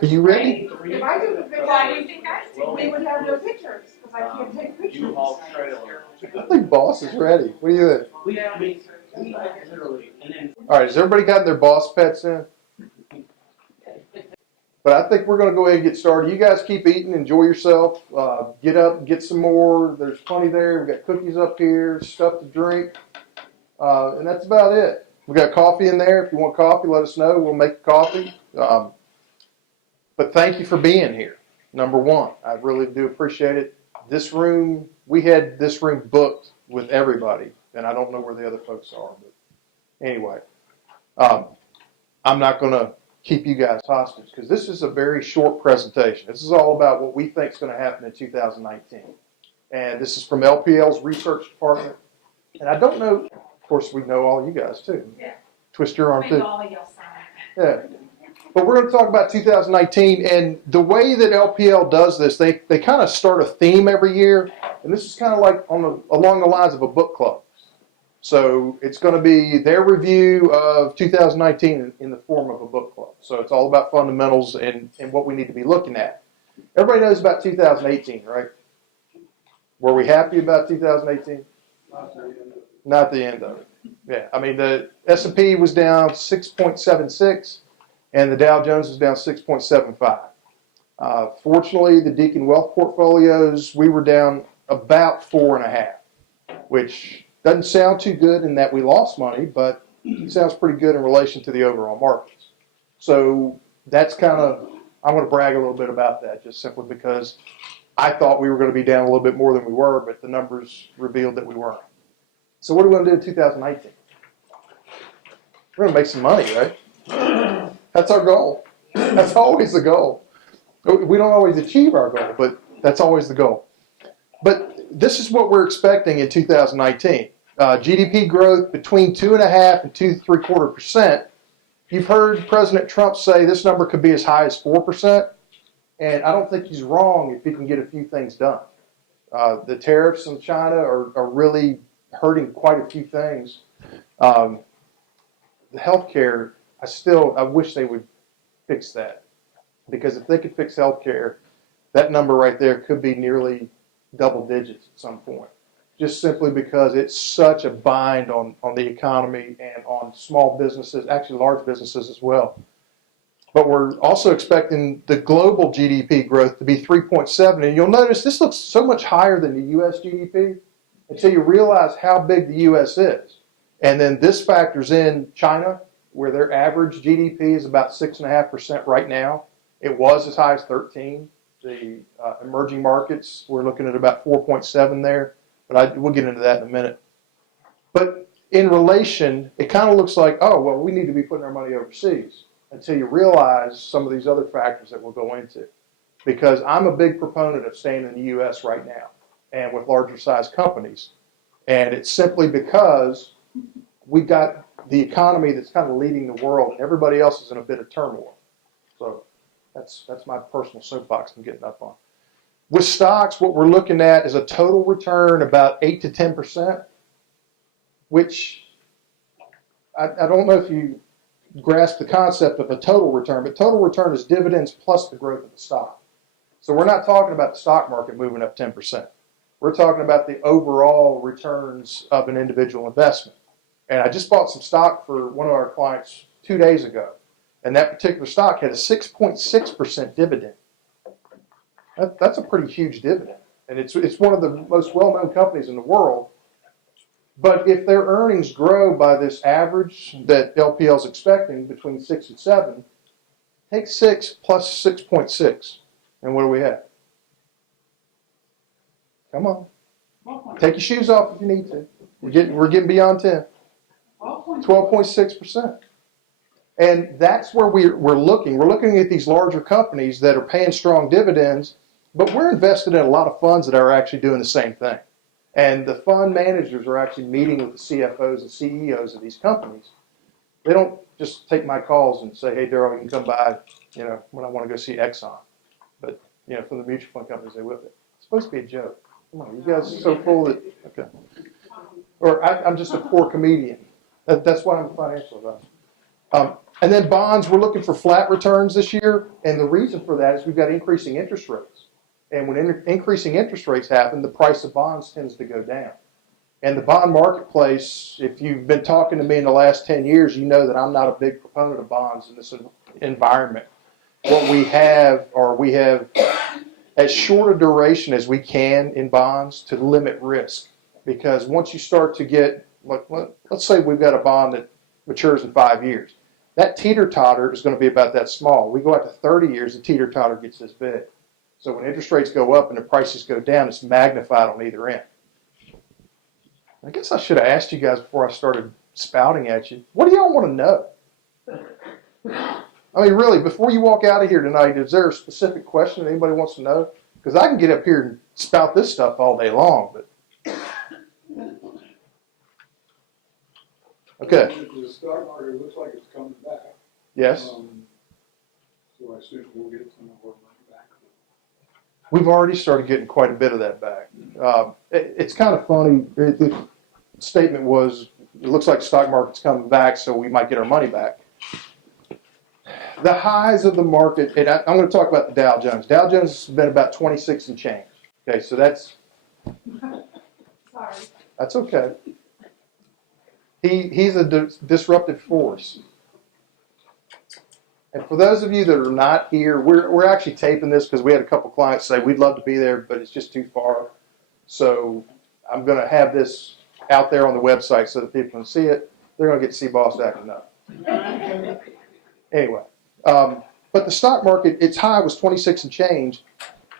Are you ready? If I took a picture, Why do you think I do? we would have no pictures, because I can't take pictures. I think boss is ready. What do you think? We literally, and then. All right, has everybody gotten their boss pets in? But I think we're going to go ahead and get started. You guys keep eating, enjoy yourself. Get up, get some more. There's plenty there. We've got cookies up here, stuff to drink. And that's about it. We got coffee in there. If you want coffee, let us know. We'll make coffee. But thank you for being here, number one. I really do appreciate it. This room, we had this room booked with everybody, and I don't know where the other folks are. But anyway, I'm not going to keep you guys hostage because this is a very short presentation. This is all about what we think is going to happen in 2019. And this is from LPL's research department. And I don't know, of course, we know all you guys too. Yeah. Twist your arm too. All of y'all sign. Yeah. But we're going to talk about 2019, and the way that LPL does this, they kind of start a theme every year, and this is kind of like along the lines of a book club. So it's going to be their review of 2019 in the form of a book club. So it's all about fundamentals and what we need to be looking at. Everybody knows about 2018, right? Were we happy about 2018? Not the end of it. Yeah, I mean, the S&P was down 6.76, and the Dow Jones was down 6.75. Fortunately, the Deacon Wealth portfolios, we were down about 4.5, which doesn't sound too good in that we lost money, but it sounds pretty good in relation to the overall markets. So that's kind of, I'm going to brag a little bit about that, just simply because I thought we were going to be down a little bit more than we were, but the numbers revealed that we weren't. So what are we going to do in 2019? We're going to make some money, right? That's our goal. That's always the goal. We don't always achieve our goal, but that's always the goal. But this is what we're expecting in 2019. GDP growth between 2.5% and 2.75%. You've heard President Trump say this number could be as high as 4%, and I don't think he's wrong if he can get a few things done. The tariffs in China are really hurting quite a few things. The healthcare, I wish they would fix that, because if they could fix healthcare, that number right there could be nearly double digits at some point, just simply because it's such a bind on the economy and on small businesses, actually large businesses as well. But we're also expecting the global GDP growth to be 3.7, and you'll notice this looks so much higher than the U.S. GDP until you realize how big the U.S. is. And then this factors in China, where their average GDP is about 6.5% right now. It was as high as 13. The emerging markets, we're looking at about 4.7 there, but we'll get into that in a minute. But in relation, it kind of looks like, oh, well, we need to be putting our money overseas, until you realize some of these other factors that we'll go into. Because I'm a big proponent of staying in the U.S. right now, and with larger size companies. And it's simply because we got the economy that's kind of leading the world, and everybody else is in a bit of turmoil. So that's my personal soapbox I'm getting up on. With stocks, what we're looking at is a total return about 8 to 10%, which I don't know if you grasp the concept of a total return, but total return is dividends plus the growth of the stock. So we're not talking about the stock market moving up 10%. We're talking about the overall returns of an individual investment. And I just bought some stock for one of our clients 2 days ago. And that particular stock had a 6.6% dividend. That's a pretty huge dividend. And it's one of the most well-known companies in the world. But if their earnings grow by this average that LPL is expecting, between 6 and 7, take 6 plus 6.6. And what do we have? Come on. Take your shoes off if you need to. We're getting beyond 10. 12.6%. And that's where we're looking. We're looking at these larger companies that are paying strong dividends, but we're invested in a lot of funds that are actually doing the same thing. And the fund managers are actually meeting with the CFOs and CEOs of these companies. They don't just take my calls and say, hey, Daryl, you can come by, when I want to go see Exxon. But, from the mutual fund companies, they will. It's supposed to be a joke. Come on, you guys are so full that, okay. Or I'm just a poor comedian. That's why I'm a financial advisor. And then bonds, we're looking for flat returns this year, and the reason for that is we've got increasing interest rates. And when increasing interest rates happen, the price of bonds tends to go down. And the bond marketplace, if you've been talking to me in the last 10 years, you know that I'm not a big proponent of bonds in this environment. What we have as short a duration as we can in bonds to limit risk. Because once you start to get, let's say we've got a bond that matures in 5 years. That teeter-totter is going to be about that small. We go out to 30 years, the teeter-totter gets this big. So when interest rates go up and the prices go down, it's magnified on either end. I guess I should have asked you guys before I started spouting at you. What do y'all want to know? I mean, really, before you walk out of here tonight, is there a specific question that anybody wants to know? Because I can get up here and spout this stuff all day long, but. Okay. The stock market looks like it's coming back. Yes. So I assume we'll get some of our money back. We've already started getting quite a bit of that back. It's kind of funny. The statement was, it looks like the stock market's coming back, so we might get our money back. The highs of the market, and I'm going to talk about the Dow Jones. Dow Jones has been about 26 and change. Okay, so that's okay. He's a disruptive force. And for those of you that are not here, we're actually taping this because we had a couple clients say we'd love to be there, but it's just too far. So I'm going to have this out there on the website so that people can see it. They're going to get to see Boss acting up. Anyway, but the stock market, its high was 26 and change,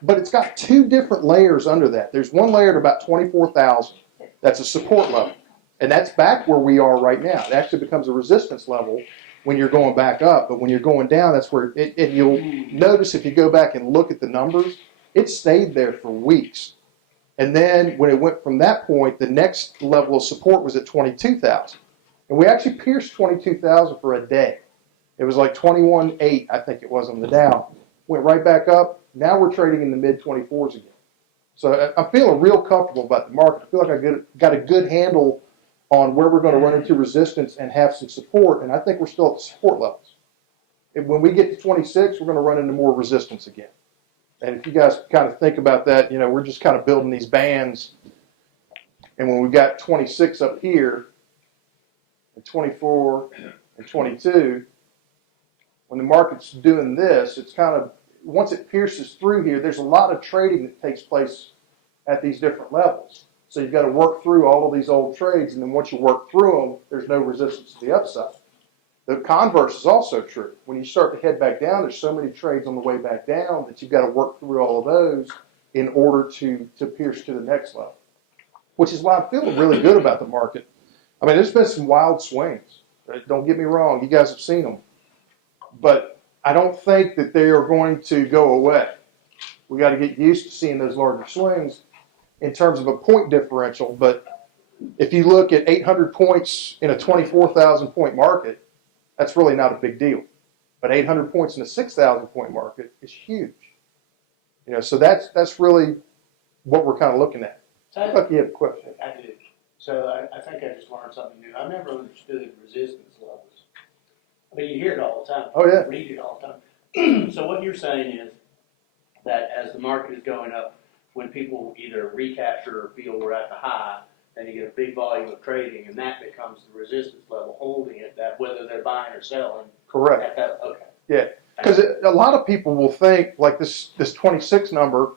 but it's got two different layers under that. There's one layer at about 24,000. That's a support level. And that's back where we are right now. It actually becomes a resistance level when you're going back up, but when you're going down, that's where and you'll notice if you go back and look at the numbers, it stayed there for weeks. And then when it went from that point, the next level of support was at 22,000. And we actually pierced 22,000 for a day. It was like 21.8, I think it was on the Dow. Went right back up. Now we're trading in the mid-24s again. So I'm feeling real comfortable about the market. I feel like I got a good handle on where we're going to run into resistance and have some support, and I think we're still at the support levels. When we get to 26, we're going to run into more resistance again. And if you guys kind of think about that, you know, we're just kind of building these bands, and when we got 26 up here, and 24, and 22, when the market's doing this, it's kind of, once it pierces through here, there's a lot of trading that takes place at these different levels. So you've got to work through all of these old trades, and then once you work through them, there's no resistance to the upside. The converse is also true. When you start to head back down, there's so many trades on the way back down that you've got to work through all of those in order to pierce to the next level, which is why I'm feeling really good about the market. I mean, there's been some wild swings. Don't get me wrong. You guys have seen them. But I don't think that they are going to go away. We got to get used to seeing those larger swings in terms of a point differential, but if you look at 800 points in a 24,000 point market, that's really not a big deal. But 800 points in a 6,000 point market is huge. You know, so that's really what we're kind of looking at. I thought you had a question. I do. So I think I just learned something new. I never understood resistance levels. I mean, you hear it all the time. Oh, yeah. Read it all the time. So what you're saying is that as the market is going up, when people either recapture or feel we're at the high, then you get a big volume of trading, and that becomes the resistance level, holding it, that whether they're buying or selling. Correct. At that, okay. Yeah, because a lot of people will think like this 26 number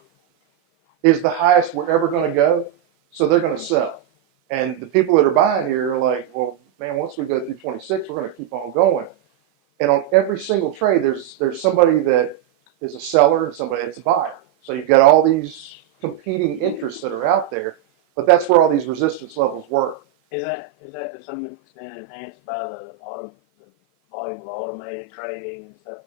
is the highest we're ever going to go, so they're going to sell. And the people that are buying here are like, well, man, once we go through 26, we're going to keep on going. And on every single trade, there's somebody that is a seller and somebody that's a buyer. So you've got all these competing interests that are out there, but that's where all these resistance levels work. Is that to some extent enhanced by the volume of automated trading and stuff?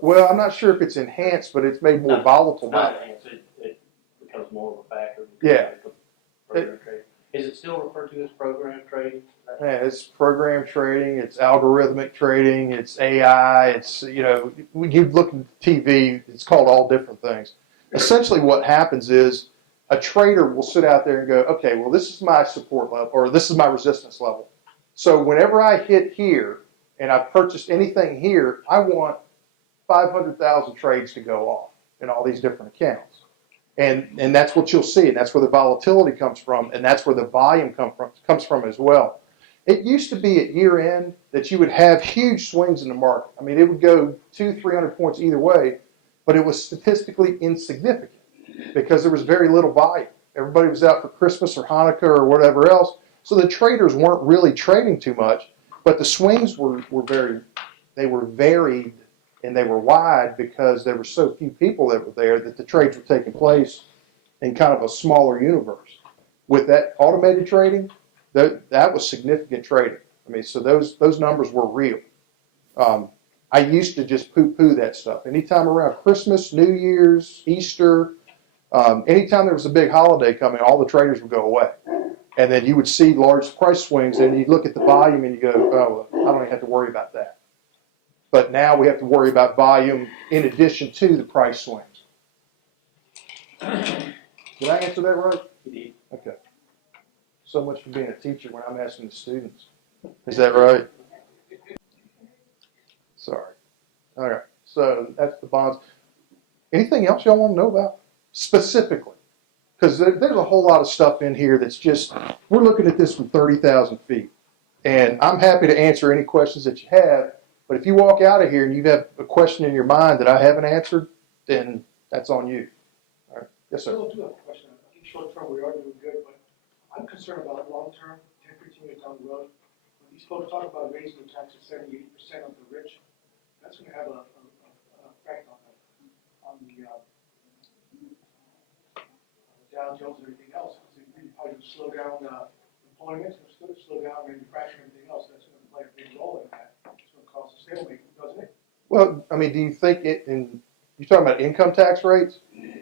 Well, I'm not sure if it's enhanced, but it's made more volatile. Not enhanced. It becomes more of a factor. Yeah. Is it still referred to as program trading? Yeah, it's program trading, it's algorithmic trading, it's AI, it's, you know, when you look at TV, it's called all different things. Essentially what happens is a trader will sit out there and go, okay, well, this is my support level, or this is my resistance level. So whenever I hit here, and I've purchased anything here, I want 500,000 trades to go off in all these different accounts. And that's what you'll see, and that's where the volatility comes from, and that's where the volume comes from as well. It used to be at year end that you would have huge swings in the market. I mean, it would go 200-300 points either way, but it was statistically insignificant because there was very little volume. Everybody was out for Christmas or Hanukkah or whatever else, so the traders weren't really trading too much, but the swings were varied and they were wide because there were so few people that were there that the trades were taking place in kind of a smaller universe. With that automated trading, that was significant trading. I mean, so those numbers were real. I used to just poo-poo that stuff. Anytime around Christmas, New Year's, Easter, anytime there was a big holiday coming, all the traders would go away. And then you would see large price swings, and you'd look at the volume and you go, oh, I don't even have to worry about that. But now we have to worry about volume in addition to the price swings. Did I answer that right? You did. Okay. So much for being a teacher when I'm asking the students. Is that right? Sorry. All right. So that's the bonds. Anything else y'all want to know about specifically? Because there's a whole lot of stuff in here that's just, we're looking at this from 30,000 feet. And I'm happy to answer any questions that you have. But if you walk out of here and you have a question in your mind that I haven't answered, then that's on you. All right. Yes, sir. I still do have a question. I think short term we are doing good, but I'm concerned about long term, 10, 15 years down the road. When these folks talk about raising the tax to 70, 80% of the rich, that's going to have an effect on the Dow Jones and everything else. It's probably going to slow down employment, it's going to slow down manufacturing and everything else. That's going to play a big role in that. It's going to cause a stalemate, doesn't it? Well, I mean, do you think you're talking about income tax rates?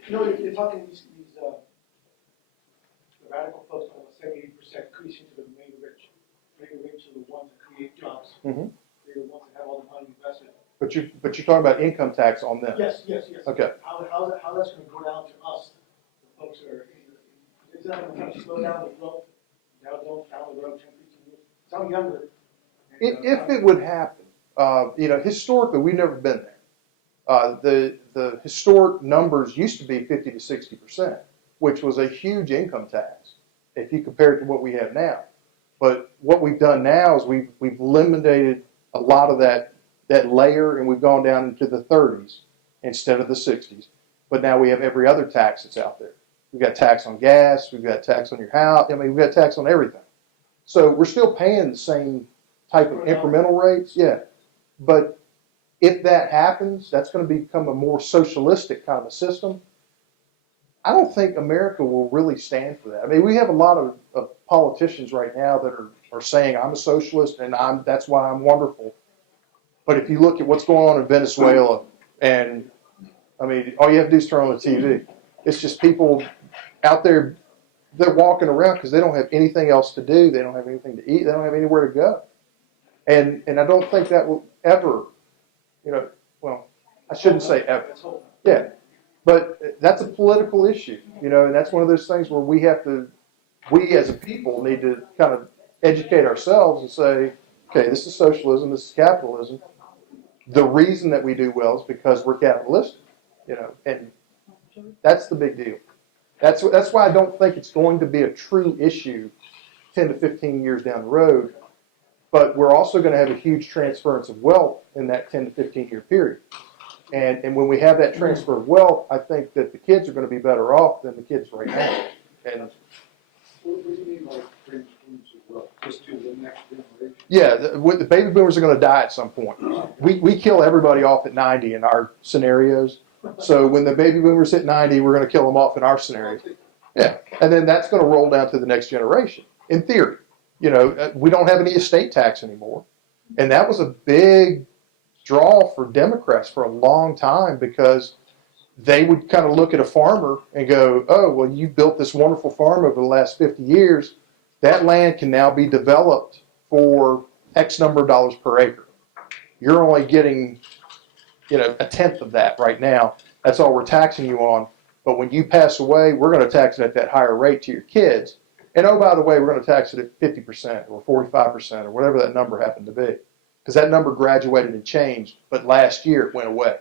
No, you're talking these the radical folks talking about 70% increasing to the mega rich. Mega rich are the ones that create jobs. Mm-hmm. They're the ones that have all the money invested. But you're talking about income tax on them. Yes. Okay. How that's going to go down to us, the folks that are, is that going to slow down the growth down the road 10, 15 years? So I'm younger. If it would happen, historically we've never been there. The historic numbers used to be 50 to 60%, which was a huge income tax if you compare it to what we have now. But what we've done now is we've eliminated a lot of that layer, and we've gone down into the 30s instead of the 60s. But now we have every other tax that's out there. We've got tax on gas, we've got tax on your house, I mean, we've got tax on everything. So we're still paying the same type of incremental rates, yeah. But if that happens, that's going to become a more socialistic kind of a system. I don't think America will really stand for that. I mean, we have a lot of politicians right now that are saying, I'm a socialist and that's why I'm wonderful. But if you look at what's going on in Venezuela, and I mean, all you have to do is turn on the TV. It's just people out there, they're walking around because they don't have anything else to do. They don't have anything to eat. They don't have anywhere to go. And I don't think that will ever, well, I shouldn't say ever. Yeah. But that's a political issue, and that's one of those things where we as a people need to kind of educate ourselves and say, okay, this is socialism, this is capitalism. The reason that we do well is because we're capitalistic, and that's the big deal. That's why I don't think it's going to be a true issue 10 to 15 years down the road, but we're also going to have a huge transference of wealth in that 10 to 15 year period. And when we have that transfer of wealth, I think that the kids are going to be better off than the kids right now. And What do you mean by transference of wealth? Just to the next generation? yeah, the baby boomers are going to die at some point. We kill everybody off at 90 in our scenarios. So when the baby boomers hit 90, we're going to kill them off in our scenario. Yeah, and then that's going to roll down to the next generation. In theory, we don't have any estate tax anymore, and that was a big draw for Democrats for a long time because they would kind of look at a farmer and go, oh, well, you've built this wonderful farm over the last 50 years. That land can now be developed for X number of dollars per acre. You're only getting, a tenth of that right now. That's all we're taxing you on. But when you pass away, we're going to tax it at that higher rate to your kids. And oh, by the way, we're going to tax it at 50% or 45% or whatever that number happened to be. because that number graduated and changed, but last year it went away.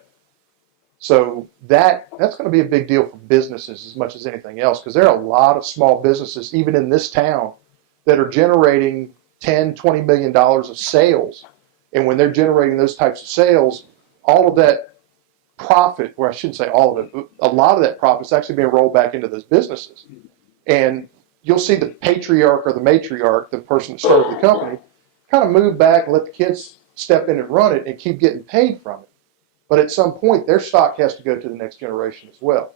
So that's going to be a big deal for businesses as much as anything else, because there are a lot of small businesses, even in this town, that are generating $10–20 million of sales. And when they're generating those types of sales, all of that profit, or I shouldn't say all of it, but a lot of that profit is actually being rolled back into those businesses. And you'll see the patriarch or the matriarch, the person that started the company, kind of move back and let the kids step in and run it and keep getting paid from it. But at some point, their stock has to go to the next generation as well.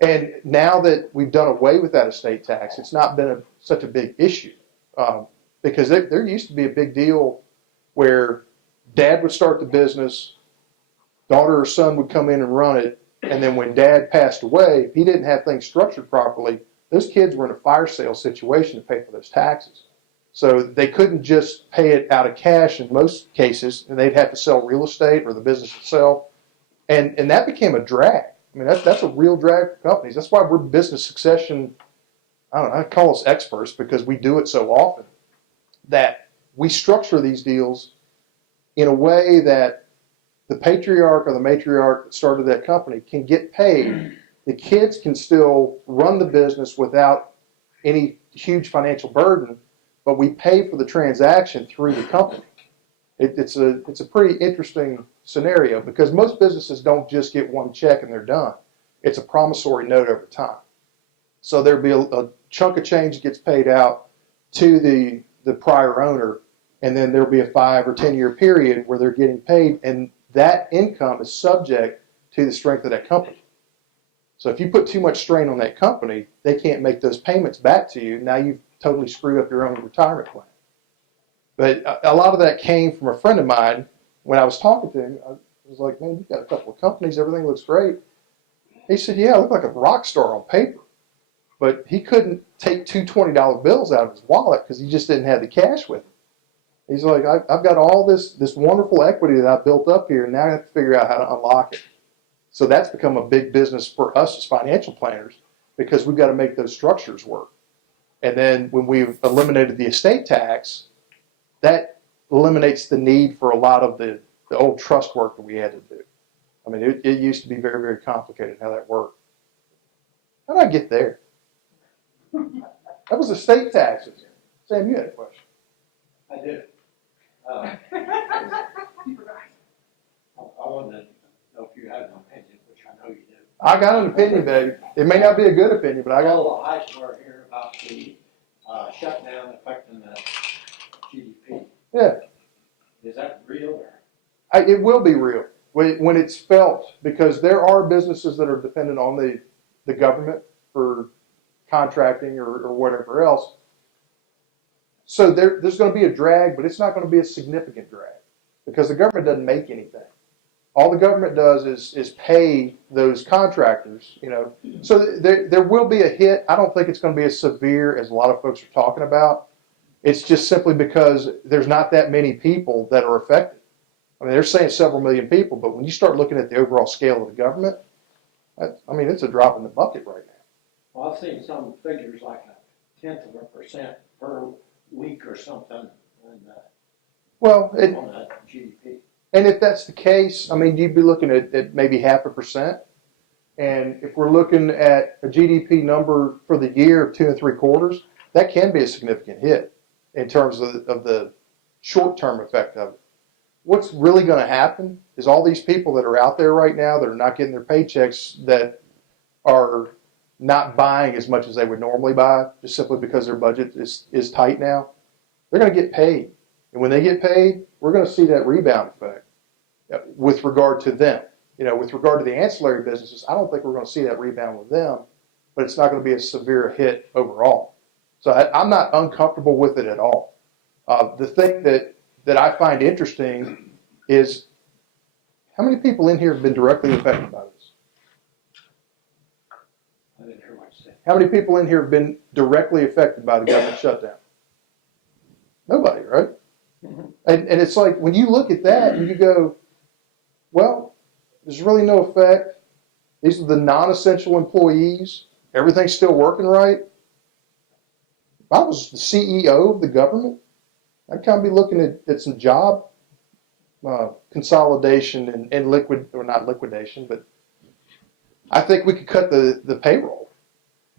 And now that we've done away with that estate tax, it's not been such a big issue. Because there used to be a big deal where dad would start the business, daughter or son would come in and run it, and then when dad passed away, if he didn't have things structured properly, those kids were in a fire sale situation to pay for those taxes. So they couldn't just pay it out of cash in most cases, and they'd have to sell real estate or the business itself. And that became a drag. I mean, that's a real drag for companies. That's why we're business succession, I don't know, I call us experts because we do it so often, that we structure these deals in a way that the patriarch or the matriarch that started that company can get paid. The kids can still run the business without any huge financial burden, but we pay for the transaction through the company. It's a pretty interesting scenario because most businesses don't just get one check and they're done. It's a promissory note over time. So there'll be a chunk of change that gets paid out to the prior owner, and then there'll be a 5 or 10 year period where they're getting paid, and that income is subject to the strength of that company. So if you put too much strain on that company, they can't make those payments back to you. Now you've totally screwed up your own retirement plan. But a lot of that came from a friend of mine. When I was talking to him, I was like, man, you've got a couple of companies, everything looks great. He said, yeah, I look like a rock star on paper. But he couldn't take two $20 bills out of his wallet because he just didn't have the cash with him. He's like, I've got all this wonderful equity that I built up here, and now I have to figure out how to unlock it. So that's become a big business for us as financial planners because we've got to make those structures work. And then when we've eliminated the estate tax, that eliminates the need for a lot of the old trust work that we had to do. I mean, it used to be very, very complicated how that worked. How did I get there? That was estate taxes. Sam, you had a question. I did. I wanted to know if you had an opinion, which I know you do. I got an opinion, baby. It may not be a good opinion, but I got All the hype we're hearing about the shutdown affecting the GDP. Yeah. Is that real or? It will be real when it's felt, because there are businesses that are dependent on the government for contracting or whatever else. So there's going to be a drag, but it's not going to be a significant drag because the government doesn't make anything. All the government does is pay those contractors, you know. So there will be a hit. I don't think it's going to be as severe as a lot of folks are talking about. It's just simply because there's not that many people that are affected. I mean, they're saying several million people, but when you start looking at the overall scale of the government, I mean, it's a drop in the bucket right now. Well, I've seen some figures like 0.1% per week or something on that GDP. And if that's the case, I mean, you'd be looking at maybe 0.5%. And if we're looking at a GDP number for the year of 2 3/4, that can be a significant hit in terms of the short-term effect of it. What's really going to happen is all these people that are out there right now that are not getting their paychecks, that are not buying as much as they would normally buy, just simply because their budget is tight now, they're going to get paid. And when they get paid, we're going to see that rebound effect with regard to them. You know, with regard to the ancillary businesses, I don't think we're going to see that rebound with them, but it's not going to be a severe hit overall. So I'm not uncomfortable with it at all. The thing that I find interesting is how many people in here have been directly affected by this? I didn't hear what you said. How many people in here have been directly affected by the government shutdown? Nobody, right? Mm-hmm. And it's like when you look at that and you go, well, there's really no effect. These are the non-essential employees. Everything's still working right. If I was the CEO of the government, I'd kind of be looking at some job consolidation and not liquidation, but I think we could cut the payroll,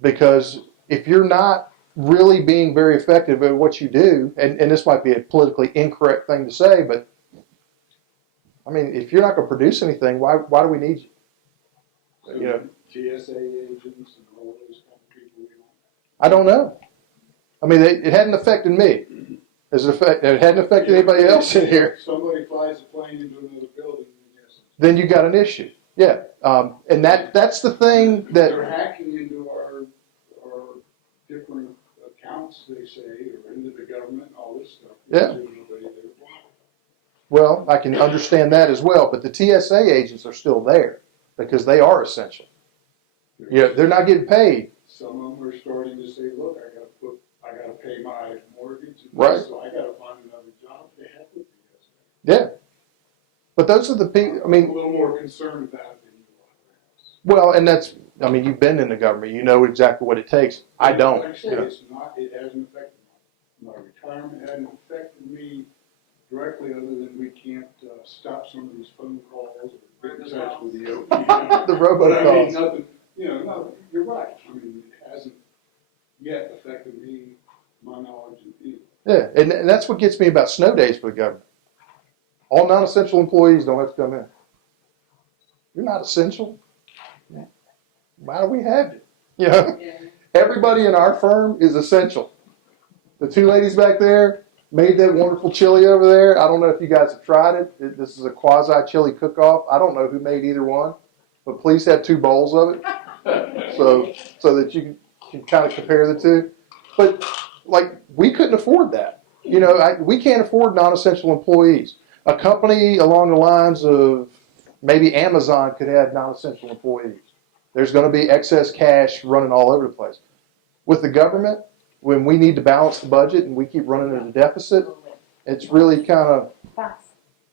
because if you're not really being very effective at what you do, and this might be a politically incorrect thing to say, but I mean, if you're not going to produce anything, why do we need you? You know, TSA agents and all those kind of people, we don't. I don't know. I mean, it hadn't affected me. It hadn't affected anybody else in here. If somebody flies a plane into another building, yes. Then you got an issue. Yeah, and that's the thing that. They're hacking into our different accounts, they say, or into the government, all this stuff. Yeah. There's nobody there. Well, I can understand that as well, but the TSA agents are still there because they are essential. Yeah, they're not getting paid. Some of them are starting to say, look, I gotta pay my mortgage, Right. so I gotta find another job to help with this. Yeah, but those are the people. I I'm mean, a little more concerned about it than you are. well, and that's. I mean, you've been in the government. You know exactly what it takes. I don't. Like I said, it hasn't affected my retirement, hasn't affected me directly, other than we can't stop some of these phone calls or get in touch with you. The But I mean, robocalls. nothing, nothing, you're right. I mean, it hasn't yet affected me, my knowledge of you. Yeah, and that's what gets me about snow days for the government. All non-essential employees don't have to come in. You're not essential. Why do we have you? You know, everybody in our firm is essential. The two ladies back there made that wonderful chili over there. I don't know if you guys have tried it. This is a quasi chili cook-off. I don't know who made either one, but please have 2 bowls of it, so that you can kind of compare the two. But like, we couldn't afford that. You know, we can't afford non-essential employees. A company along the lines of maybe Amazon could have non-essential employees. There's going to be excess cash running all over the place. With the government, when we need to balance the budget and we keep running at a deficit, it's really kind of, I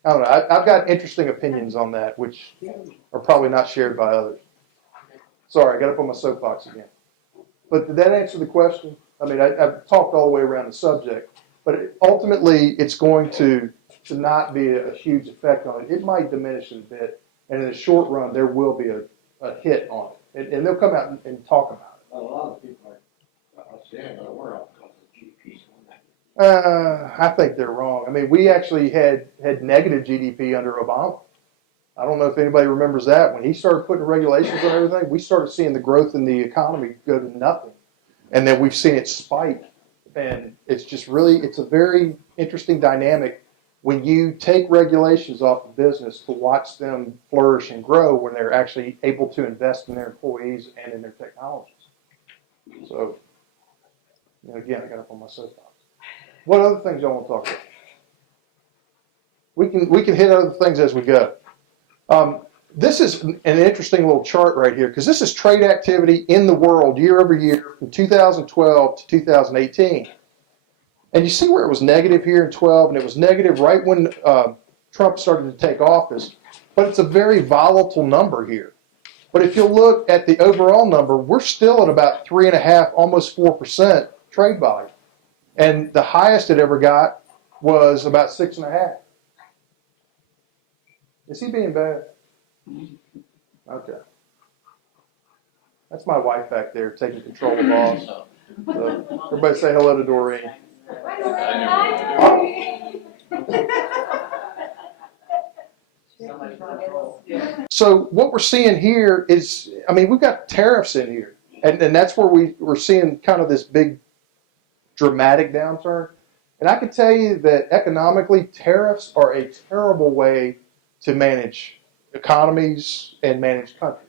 don't know. I've got interesting opinions on that, which are probably not shared by others. Sorry, I got up on my soapbox again. But did that answer the question? I mean, I've talked all the way around the subject, but ultimately it's going to not be a huge effect on it. It might diminish it a bit, and in the short run, there will be a hit on it. And they'll come out and talk about it. A lot of people are saying that we're up because of GDP's on that. I think they're wrong. I mean, we actually had negative GDP under Obama. I don't know if anybody remembers that. When he started putting regulations on everything, we started seeing the growth in the economy go to nothing. And then we've seen it spike. And it's just really, it's a very interesting dynamic when you take regulations off of business to watch them flourish and grow when they're actually able to invest in their employees and in their technologies. So, again, I got up on my soapbox. What other things y'all want to talk about? We can hit other things as we go. This is an interesting little chart right here, because this is trade activity in the world year over year from 2012 to 2018. And you see where it was negative here in 12, and it was negative right when Trump started to take office. But it's a very volatile number here. But if you look at the overall number, we're still at about 3.5%, almost 4% trade volume. And the highest it ever got was about 6.5%. Is he being bad? Okay. That's my wife back there taking control of all. So everybody say hello to Doreen. So what we're seeing here is, I mean, we've got tariffs in here. And that's where we're seeing kind of this big dramatic downturn. And I can tell you that economically, tariffs are a terrible way to manage economies and manage countries.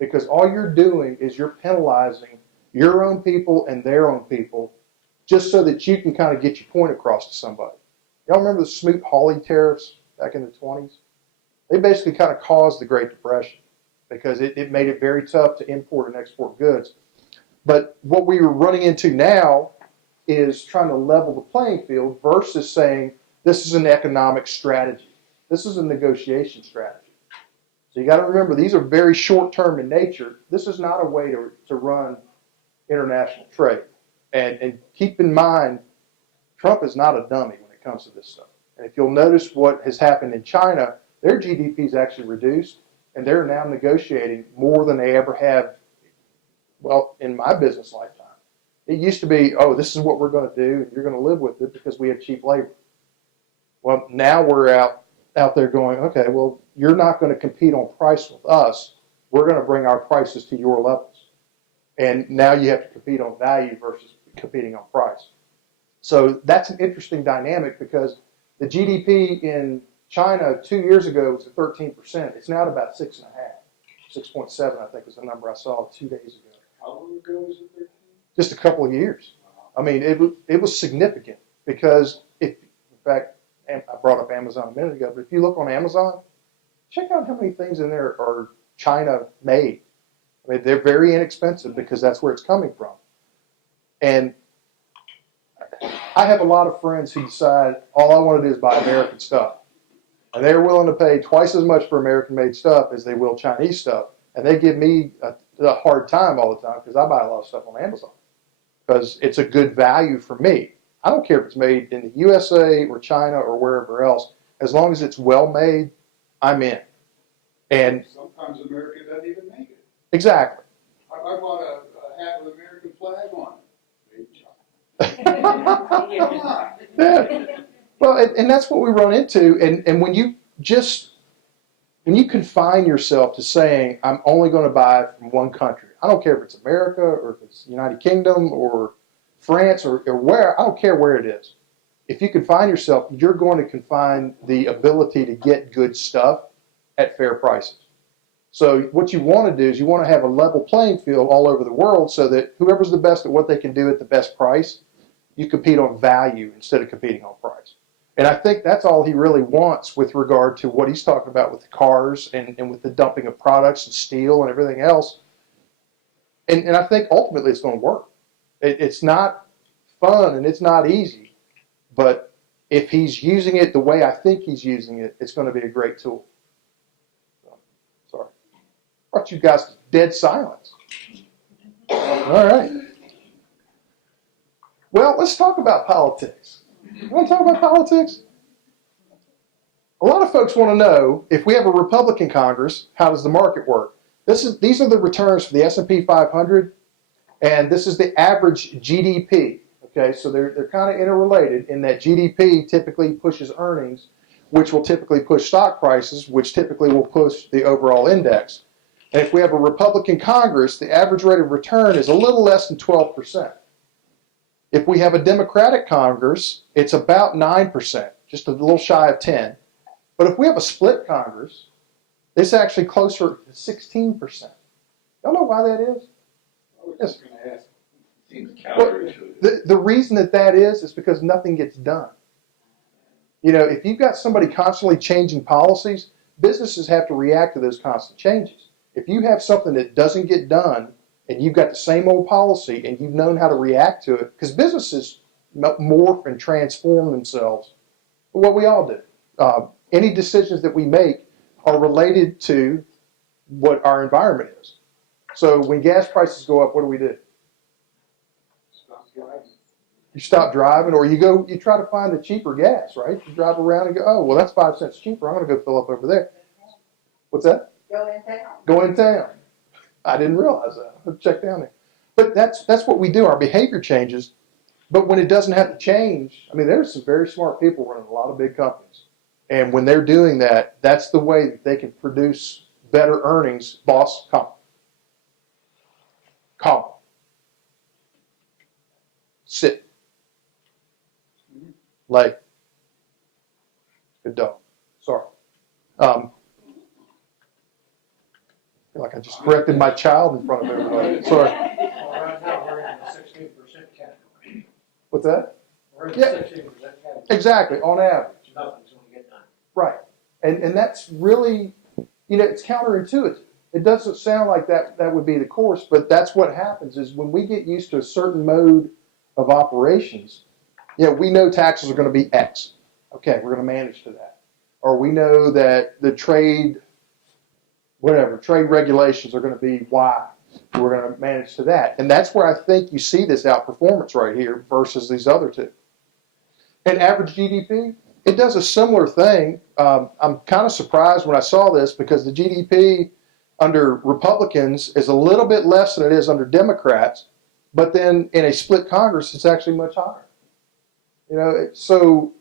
Because all you're doing is you're penalizing your own people and their own people just so that you can kind of get your point across to somebody. Y'all remember the Smoot-Hawley tariffs back in the 20s? They basically kind of caused the Great Depression because it made it very tough to import and export goods. But what we are running into now is trying to level the playing field versus saying this is an economic strategy. This is a negotiation strategy. So you got to remember, these are very short-term in nature. This is not a way to run international trade. And keep in mind, Trump is not a dummy when it comes to this stuff. And if you'll notice what has happened in China, their GDP is actually reduced, and they're now negotiating more than they ever have, well, in my business lifetime. It used to be, oh, this is what we're going to do, and you're going to live with it because we have cheap labor. Well, now we're out there going, okay, well, you're not going to compete on price with us. We're going to bring our prices to your levels. And now you have to compete on value versus competing on price. So that's an interesting dynamic because the GDP in China 2 years ago was at 13%. It's now at about 6.5, 6.7, I think was the number I saw 2 days ago. How long ago was it 13? Just a couple of years. I mean, it was significant because if, in fact, and I brought up Amazon a minute ago, but if you look on Amazon, check out how many things in there are China made. I mean, they're very inexpensive because that's where it's coming from. And I have a lot of friends who decide all I want to do is buy American stuff. And they're willing to pay twice as much for American-made stuff as they will Chinese stuff. And they give me a hard time all the time because I buy a lot of stuff on Amazon because it's a good value for me. I don't care if it's made in the USA or China or wherever else. As long as it's well made, I'm in. And Sometimes America doesn't even make it. exactly. I bought a hat with American flag on it. Made in China. Come on. Yeah. Well, and that's what we run into. And when you confine yourself to saying, I'm only going to buy from one country, I don't care if it's America or if it's United Kingdom or France or where, I don't care where it is. If you confine yourself, you're going to confine the ability to get good stuff at fair prices. So what you want to do is you want to have a level playing field all over the world so that whoever's the best at what they can do at the best price, you compete on value instead of competing on price. And I think that's all he really wants with regard to what he's talking about with the cars and with the dumping of products and steel and everything else. And I think ultimately it's going to work. It's not fun and it's not easy, but if he's using it the way I think he's using it, it's going to be a great tool. So, sorry. Brought you guys to dead silence. All right. Well, let's talk about politics. You want to talk about politics? A lot of folks want to know, if we have a Republican Congress, how does the market work? These are the returns for the S&P 500, and this is the average GDP. Okay, so they're kind of interrelated in that GDP typically pushes earnings, which will typically push stock prices, which typically will push the overall index. And if we have a Republican Congress, the average rate of return is a little less than 12%. If we have a Democratic Congress, it's about 9%, just a little shy of 10. But if we have a split Congress, it's actually closer to 16%. Y'all know why that is? I was just going to ask. Seems counterintuitive. The reason that is because nothing gets done. You know, if you've got somebody constantly changing policies, businesses have to react to those constant changes. If you have something that doesn't get done and you've got the same old policy and you've known how to react to it, because businesses morph and transform themselves, what we all do. Any decisions that we make are related to what our environment is. So when gas prices go up, what do? Stop driving. You stop driving, or you try to find a cheaper gas, right? You drive around and go, oh, well, that's 5 cents cheaper. I'm going to go fill up over there. What's that? Go in town. Go in town. I didn't realize that. Let's check down there. But that's what we do. Our behavior changes. But when it doesn't have to change, I mean, there's some very smart people running a lot of big companies. And when they're doing that, that's the way that they can produce better earnings. Boss, come. Come. Sit. Lay. Good dog. Sorry. I feel like I just corrected my child in front of everybody. Sorry. Well, right now, we're in the 16% category. What's that? We're in Yeah. the 16% category. Exactly, on average. Nothing's going to get done. Right. And that's really, it's counterintuitive. It doesn't sound like that would be the course, but that's what happens is when we get used to a certain mode of operations, we know taxes are going to be X. Okay, we're going to manage to that. Or we know that the trade regulations are going to be Y. We're going to manage to that. And that's where I think you see this outperformance right here versus these other two. And average GDP, it does a similar thing. I'm kind of surprised when I saw this because the GDP under Republicans is a little bit less than it is under Democrats, but then in a split Congress, it's actually much higher. You know, so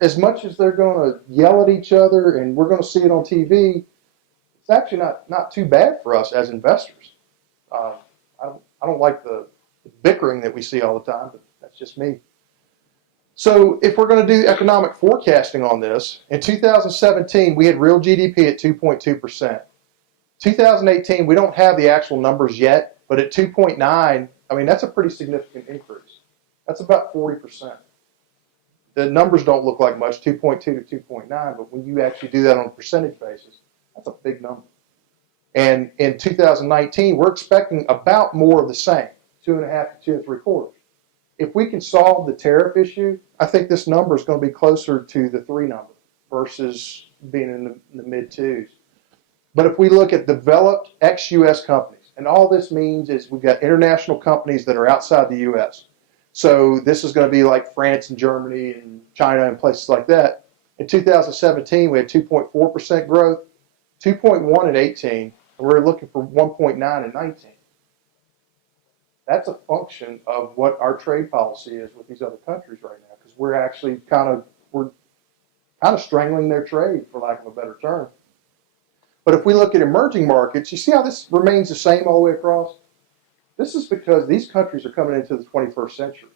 as much as they're going to yell at each other and we're going to see it on TV, it's actually not too bad for us as investors. I don't like the bickering that we see all the time, but that's just me. So if we're going to do economic forecasting on this, in 2017, we had real GDP at 2.2%. 2018, we don't have the actual numbers yet, but at 2.9, I mean, that's a pretty significant increase. That's about 40%. The numbers don't look like much, 2.2 to 2.9, but when you actually do that on a percentage basis, that's a big number. And in 2019, we're expecting about more of the same, 2.5 to 2.75. If we can solve the tariff issue, I think this number is going to be closer to the 3 number versus being in the mid-2s. But if we look at developed ex-U.S. companies, and all this means is we've got international companies that are outside the U.S. So this is going to be like France and Germany and China and places like that. In 2017, we had 2.4% growth, 2.1 in 18, and we're looking for 1.9 in 19. That's a function of what our trade policy is with these other countries right now, because we're actually kind of strangling their trade, for lack of a better term. But if we look at emerging markets, you see how this remains the same all the way across? This is because these countries are coming into the 21st century.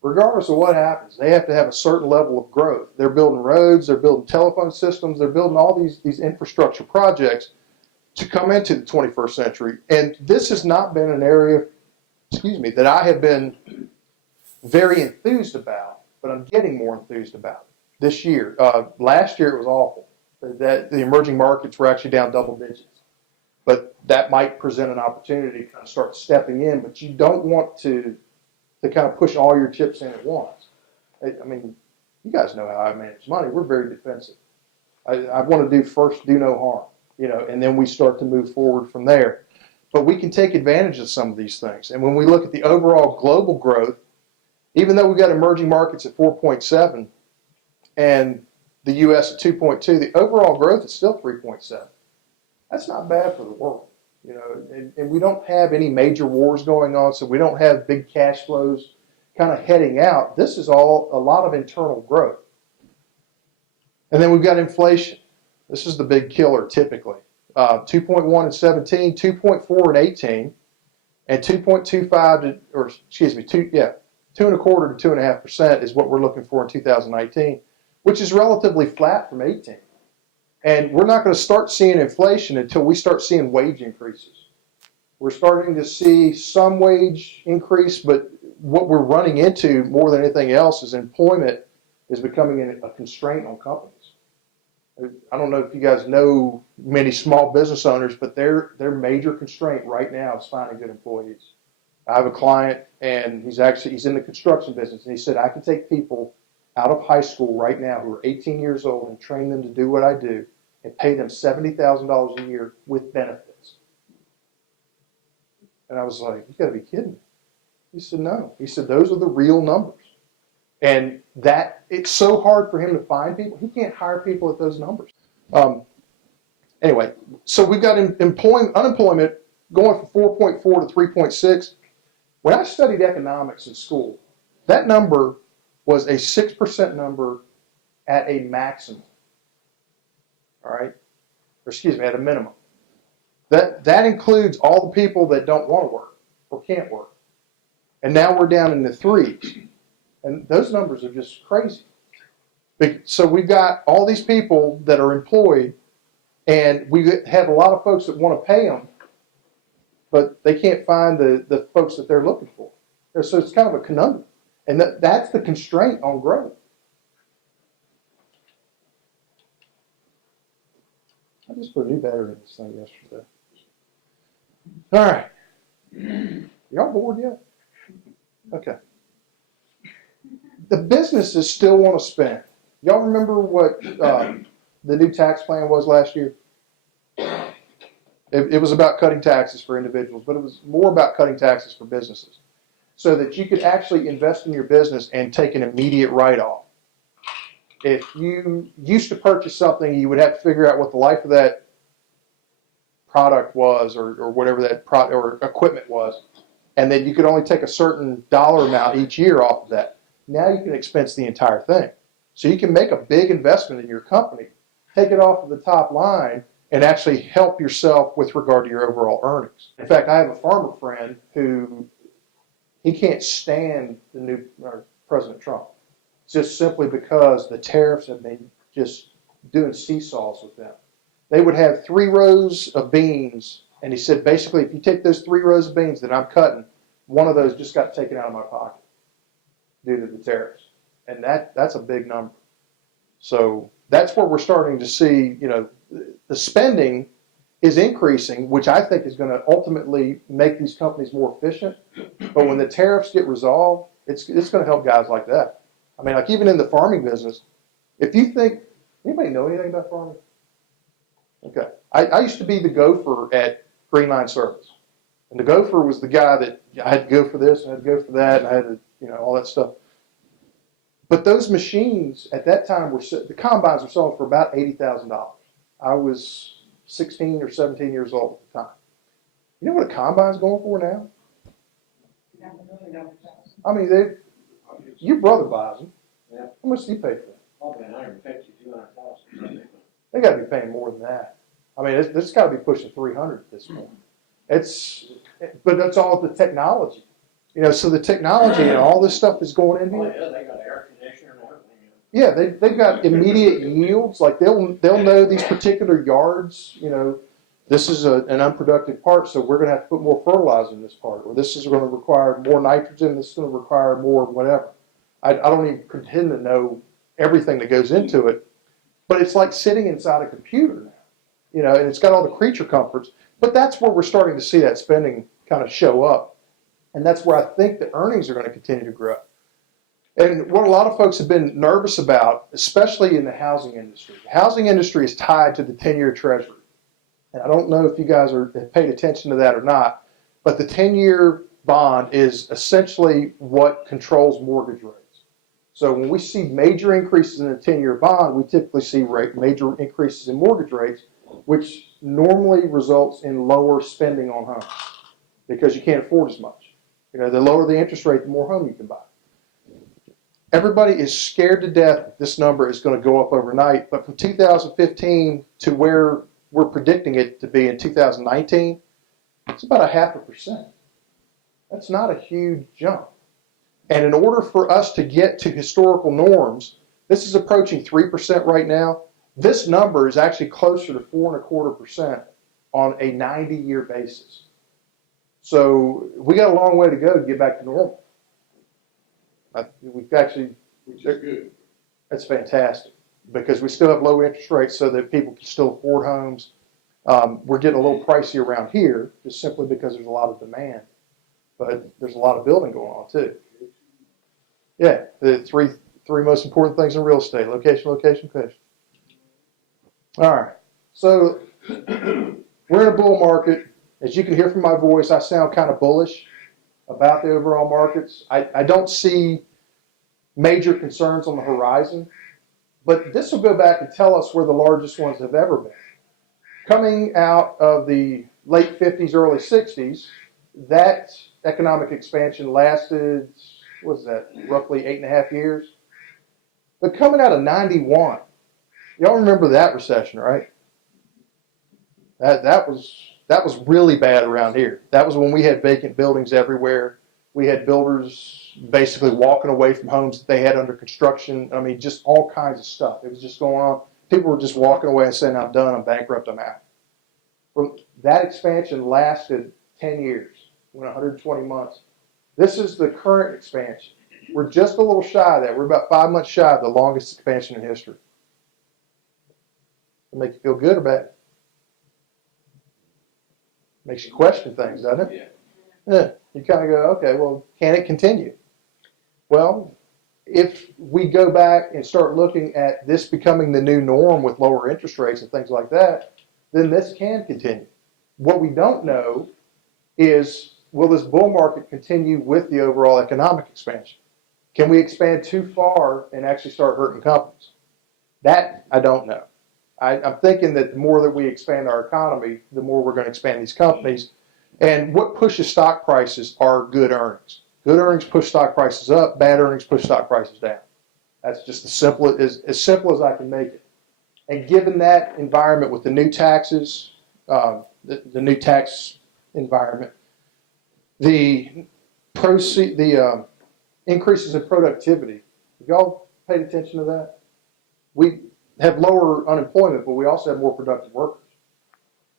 Regardless of what happens, they have to have a certain level of growth. They're building roads, they're building telephone systems, they're building all these infrastructure projects to come into the 21st century. And this has not been an area, that I have been very enthused about, but I'm getting more enthused about this year. Last year it was awful. That the emerging markets were actually down double digits. But that might present an opportunity to kind of start stepping in, but you don't want to kind of push all your chips in at once. I mean, you guys know how I manage money. We're very defensive. I want to do first, do no harm, and then we start to move forward from there. But we can take advantage of some of these things. And when we look at the overall global growth, even though we've got emerging markets at 4.7 and the U.S. at 2.2, the overall growth is still 3.7. That's not bad for the world, and we don't have any major wars going on, so we don't have big cash flows kind of heading out. This is all a lot of internal growth. And then we've got inflation. This is the big killer typically. 2.1 in 17, 2.4 in 18, and 2.25 2.25 to 2.5% is what we're looking for in 2019, which is relatively flat from 18. And we're not going to start seeing inflation until we start seeing wage increases. We're starting to see some wage increase, but what we're running into more than anything else is employment is becoming a constraint on companies. I don't know if you guys know many small business owners, but their major constraint right now is finding good employees. I have a client, and he's in the construction business, and he said, I can take people out of high school right now who are 18 years old and train them to do what I do and pay them $70,000 a year with benefits. And I was like, you got to be kidding me. He said, no. He said, those are the real numbers. And that it's so hard for him to find people. He can't hire people at those numbers. Anyway, so we've got unemployment going from 4.4 to 3.6. When I studied economics in school, that number was a 6% number at a maximum. All right? Or excuse me, at a minimum. That includes all the people that don't want to work or can't work. And now we're down in the 3s. And those numbers are just crazy. So we've got all these people that are employed, and we have a lot of folks that want to pay them, but they can't find the folks that they're looking for. So it's kind of a conundrum. And that's the constraint on growth. I just put a new battery in this thing yesterday. All right. Y'all bored yet? Okay. The businesses still want to spend. Y'all remember what the new tax plan was last year? It was about cutting taxes for individuals, but it was more about cutting taxes for businesses so that you could actually invest in your business and take an immediate write-off. if you used to purchase something, you would have to figure out what the life of that product was, or whatever that product or equipment was, and then you could only take a certain dollar amount each year off of that. Now you can expense the entire thing. So you can make a big investment in your company, take it off of the top line, and actually help yourself with regard to your overall earnings. In fact, I have a farmer friend who he can't stand the new President Trump, just simply because the tariffs have been just doing seesaws with them. They would have 3 rows of beans, and he said basically if you take those 3 rows of beans that I'm cutting, one of those just got taken out of my pocket due to the tariffs. And that's a big number. So that's where we're starting to see, the spending is increasing, which I think is going to ultimately make these companies more efficient. But when the tariffs get resolved, it's going to help guys like that. I mean, like even in the farming business, if you think, anybody know anything about farming? Okay. I used to be the gopher at Green Line Service. And the gopher was the guy that I had to go for this, and I had to go for that, and I had to, all that stuff. But those machines at that time the combines were selling for about $80,000. I was 16 or 17 years old at the time. You know what a combine's going for now? I mean, your brother buys them. Yeah. How much do you pay for them? Probably 150, 200,000. They got to be paying more than that. I mean, it's got to be pushing 300 at this point. But that's all the technology. So the technology and all this stuff is going in Oh, here. yeah, they got air conditioner and everything. Yeah, they've got immediate yields. Like they'll know these particular yards. This is an unproductive part, so we're going to have to put more fertilizer in this part, or this is going to require more nitrogen. This is going to require more whatever. I don't even pretend to know everything that goes into it, but it's like sitting inside a computer now. And it's got all the creature comforts. But that's where we're starting to see that spending kind of show up, and that's where I think the earnings are going to continue to grow. And what a lot of folks have been nervous about, especially in the housing industry, the housing industry is tied to the 10-year Treasury. And I don't know if you guys have paid attention to that or not, but the 10-year bond is essentially what controls mortgage rates. So when we see major increases in the 10-year bond, we typically see major increases in mortgage rates, which normally results in lower spending on homes because you can't afford as much. The lower the interest rate, the more home you can buy. Everybody is scared to death that this number is going to go up overnight, but from 2015 to where we're predicting it to be in 2019, it's about 0.5%. That's not a huge jump. And in order for us to get to historical norms, this is approaching 3% right now. This number is actually closer to 4.25% on a 90-year basis. So we got a long way to go to get back to normal. We've actually, Which is good. that's fantastic because we still have low interest rates so that people can still afford homes. We're getting a little pricey around here just simply because there's a lot of demand, but there's a lot of building going on too. Yeah, the three most important things in real estate: location, location, location. All right, so we're in a bull market. As you can hear from my voice, I sound kind of bullish about the overall markets. I don't see major concerns on the horizon, but this will go back and tell us where the largest ones have ever been. Coming out of the late 50s, early 60s, that economic expansion lasted, what was that, roughly 8.5 years? But coming out of 91, y'all remember that recession, right? That was really bad around here. That was when we had vacant buildings everywhere. We had builders basically walking away from homes that they had under construction. I mean, just all kinds of stuff. It was just going on. People were just walking away and saying, I'm done, I'm bankrupt, I'm out. Well, that expansion lasted 10 years, 120 months. This is the current expansion. We're just a little shy of that. We're about 5 months shy of the longest expansion in history. It make you feel good or bad? Makes you question things, doesn't it? Yeah. You kind of go, okay, well, can it continue? Well, if we go back and start looking at this becoming the new norm with lower interest rates and things like that, then this can continue. What we don't know is, will this bull market continue with the overall economic expansion? Can we expand too far and actually start hurting companies? That I don't know. I'm thinking that the more that we expand our economy, the more we're going to expand these companies. And what pushes stock prices are good earnings. Good earnings push stock prices up. Bad earnings push stock prices down. That's just as simple as I can make it. And given that environment with the new taxes, the new tax environment, the increases in productivity. Have y'all paid attention to that? We have lower unemployment, but we also have more productive workers.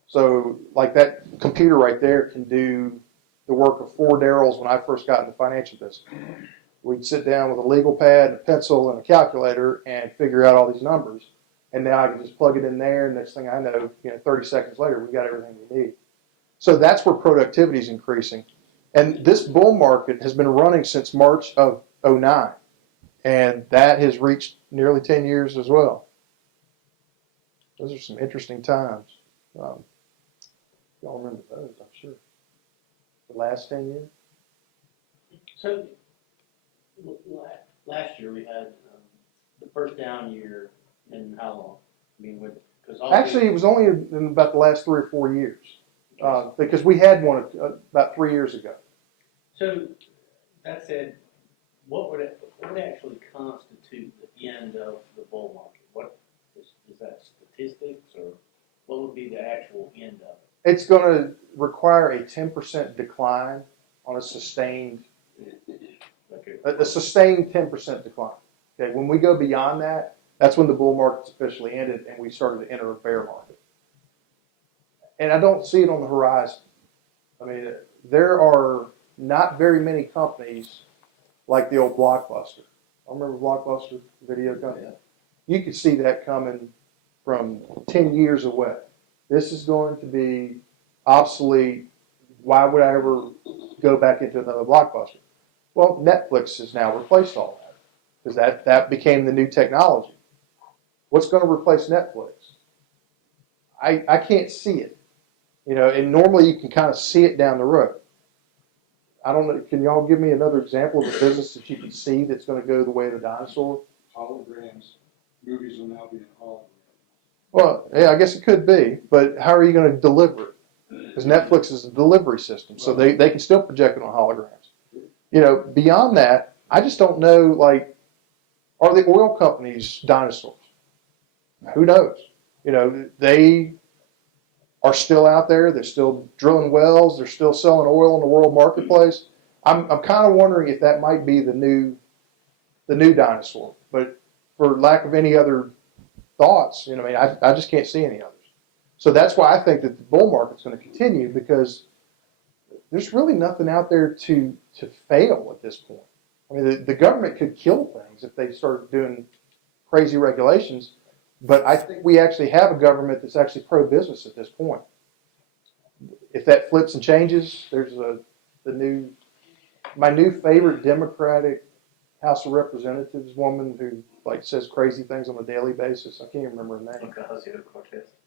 So, like that computer right there can do the work of 4 Daryls when I first got into the financial business. We'd sit down with a legal pad, and a pencil, and a calculator and figure out all these numbers. And now I can just plug it in there, and next thing I know, 30 seconds later, we've got everything we need. So that's where productivity is increasing. And this bull market has been running since March of 2009. And that has reached nearly 10 years as well. Those are some interesting times. Y'all remember those, I'm sure. The last 10 years? So, last year we had the first down year in how long? I mean, Actually, it was only in about the last 3 or 4 years. Because we had one about 3 years ago. So, that said, what would actually constitute the end of the bull market? What is that statistics, or what would be the actual end of it? It's going to require a 10% decline on a sustained, a sustained 10% decline. Okay, when we go beyond that, that's when the bull market's officially ended and we started to enter a bear market. And I don't see it on the horizon. I mean, there are not very many companies like the old Blockbuster. I remember Blockbuster video company. You could see that coming from 10 years away. This is going to be obsolete. Why would I ever go back into another Blockbuster? Well, Netflix has now replaced all that because that became the new technology. What's going to replace Netflix? I can't see it. And normally you can kind of see it down the road. I don't know. Can y'all give me another example of a business that you can see that's going to go the way of the dinosaur? Holograms. Movies will now be in holograms. Well, yeah, I guess it could be, but how are you going to deliver it? Because Netflix is a delivery system, so they can still project it on holograms. Beyond that, I just don't know, are the oil companies dinosaurs? Who knows? They are still out there. They're still drilling wells. They're still selling oil in the world marketplace. I'm kind of wondering if that might be the new dinosaur. But for lack of any other thoughts, I just can't see any others. So that's why I think that the bull market's going to continue, because there's really nothing out there to fail at this point. I mean, the government could kill things if they started doing crazy regulations, but I think we actually have a government that's actually pro-business at this point. If that flips and changes, there's my new favorite Democratic House of Representatives woman who says crazy things on a daily basis. I can't remember her name.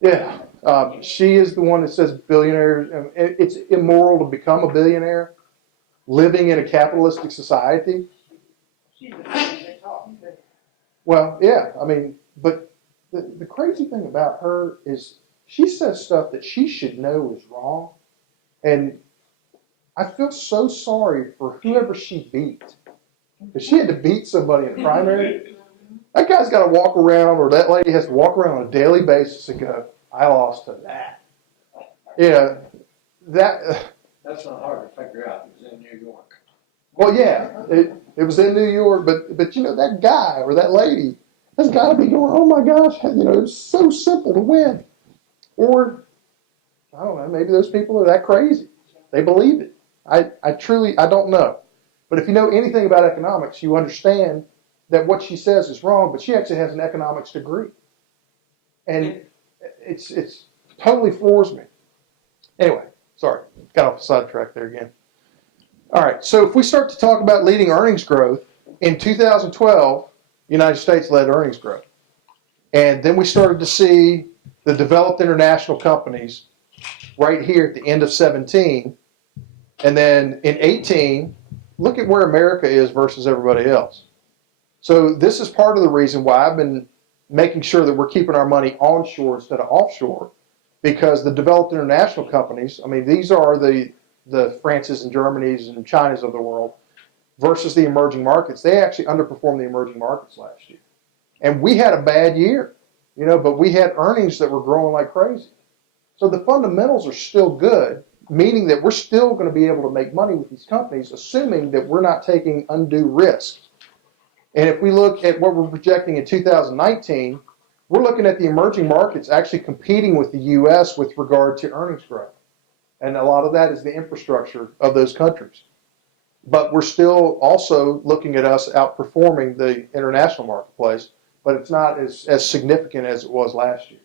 Yeah, she is the one that says billionaires. It's immoral to become a billionaire living in a capitalistic society. Well, yeah, but the crazy thing about her is she says stuff that she should know is wrong, and I feel so sorry for whoever she beat, because she had to beat somebody in the primary. That guy's got to walk around, or that lady has to walk around on a daily basis and go, I lost to that. That's not hard to figure out. It was in New York. Well, yeah, it was in New York, but that guy or that lady has got to be going, oh my gosh, it's so simple to win. Or, I don't know, maybe those people are that crazy. They believe it. I truly don't know. But if you know anything about economics, you understand that what she says is wrong, but she actually has an economics degree. And it's totally floors me. Anyway, sorry, got off the sidetrack there again. All right, so if we start to talk about leading earnings growth, in 2012, the United States led earnings growth. And then we started to see the developed international companies right here at the end of 17. And then in 18, look at where America is versus everybody else. So this is part of the reason why I've been making sure that we're keeping our money onshore instead of offshore, because the developed international companies, I mean, these are the Frances and Germanys and Chinas of the world versus the emerging markets. They actually underperformed the emerging markets last year. And we had a bad year, you know, but we had earnings that were growing like crazy. So the fundamentals are still good, meaning that we're still going to be able to make money with these companies, assuming that we're not taking undue risk. And if we look at what we're projecting in 2019, we're looking at the emerging markets actually competing with the U.S. with regard to earnings growth. And a lot of that is the infrastructure of those countries. But we're still also looking at us outperforming the international marketplace, but it's not as significant as it was last year.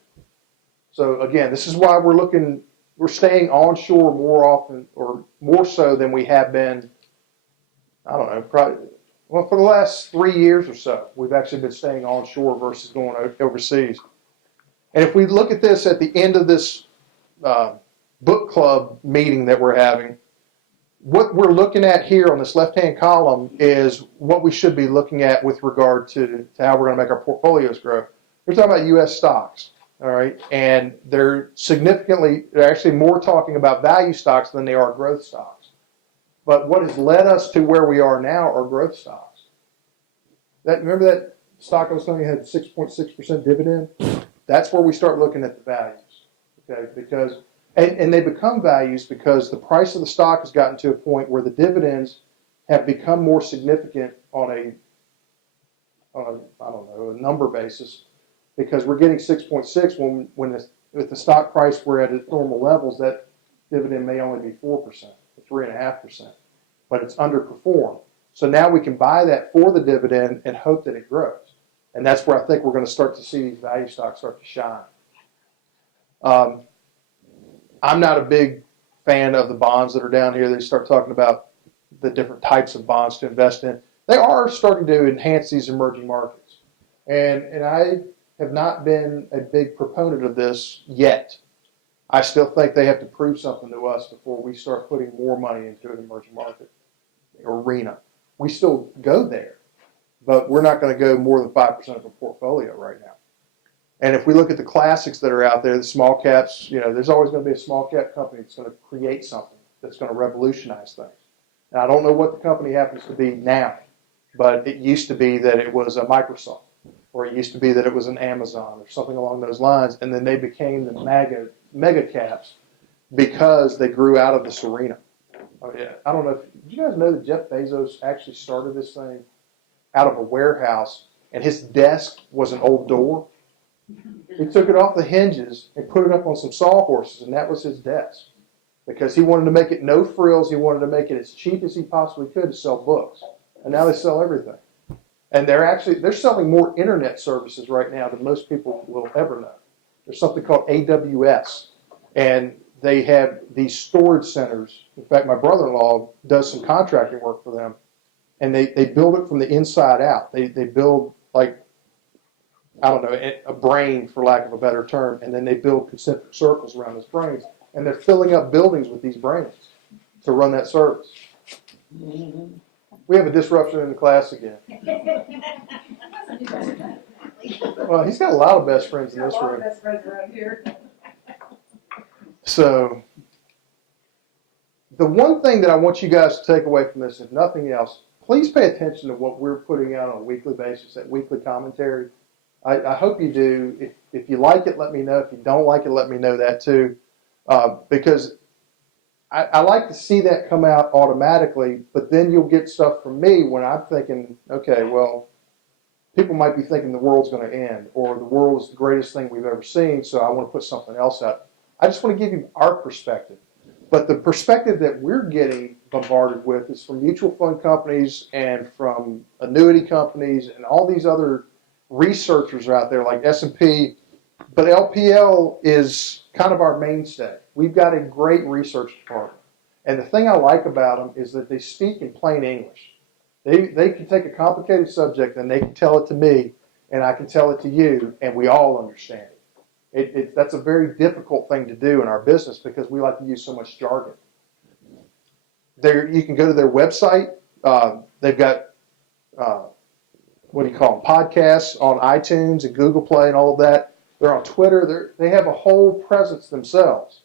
So again, this is why we're staying onshore more often, or more so than we have been, I don't know, probably, well, for the last 3 years or so, we've actually been staying onshore versus going overseas. And if we look at this at the end of this book club meeting that we're having, what we're looking at here on this left-hand column is what we should be looking at with regard to how we're going to make our portfolios grow. We're talking about U.S. stocks, all right? And they're actually more talking about value stocks than they are growth stocks. But what has led us to where we are now are growth stocks. Remember that stock I was telling you had 6.6% dividend? That's where we start looking at the values, okay? Because and they become values because the price of the stock has gotten to a point where the dividends have become more significant on a I don't know, a number basis, because we're getting 6.6 when with the stock price we're at normal levels, that dividend may only be 4% or 3.5%, but it's underperformed. So now we can buy that for the dividend and hope that it grows. And that's where I think we're going to start to see these value stocks start to shine. I'm not a big fan of the bonds that are down here. They start talking about the different types of bonds to invest in. They are starting to enhance these emerging markets. And I have not been a big proponent of this yet. I still think they have to prove something to us before we start putting more money into an emerging market arena. We still go there, but we're not going to go more than 5% of a portfolio right now. And if we look at the classics that are out there, the small caps, you know, there's always going to be a small cap company that's going to create something that's going to revolutionize things. And I don't know what the company happens to be now, but it used to be that it was a Microsoft, or it used to be that it was an Amazon or something along those lines, and then they became the mega caps because they grew out of this arena. Oh, yeah. I don't know. Did you guys know that Jeff Bezos actually started this thing out of a warehouse, and his desk was an old door? He took it off the hinges and put it up on some sawhorses, and that was his desk, because he wanted to make it no frills. He wanted to make it as cheap as he possibly could to sell books. And now they sell everything. And they're selling more internet services right now than most people will ever know. There's something called AWS, and they have these storage centers. In fact, my brother-in-law does some contracting work for them, and they build it from the inside out. They build, like, I don't know, a brain, for lack of a better term, and then they build concentric circles around those brains, and they're filling up buildings with these brains to run that service. We have a disruption in the class again. Well, he's got a lot of best friends in this room. Best friends around here. So, the one thing that I want you guys to take away from this, if nothing else, please pay attention to what we're putting out on a weekly basis, that weekly commentary. I hope you do. If you like it, let me know. If you don't like it, let me know that too. Because I like to see that come out automatically, but then you'll get stuff from me when I'm thinking, okay, well, people might be thinking the world's going to end, or the world is the greatest thing we've ever seen, so I want to put something else out. I just want to give you our perspective. But the perspective that we're getting bombarded with is from mutual fund companies and from annuity companies and all these other researchers are out there like S&P, but LPL is kind of our mainstay. We've got a great research department. And the thing I like about them is that they speak in plain English. They can take a complicated subject and they can tell it to me and I can tell it to you and we all understand it. That's a very difficult thing to do in our business because we like to use so much jargon. You can go to their website. They've got what do you call them, podcasts on iTunes and Google Play and all of that. They're on Twitter. They have a whole presence themselves.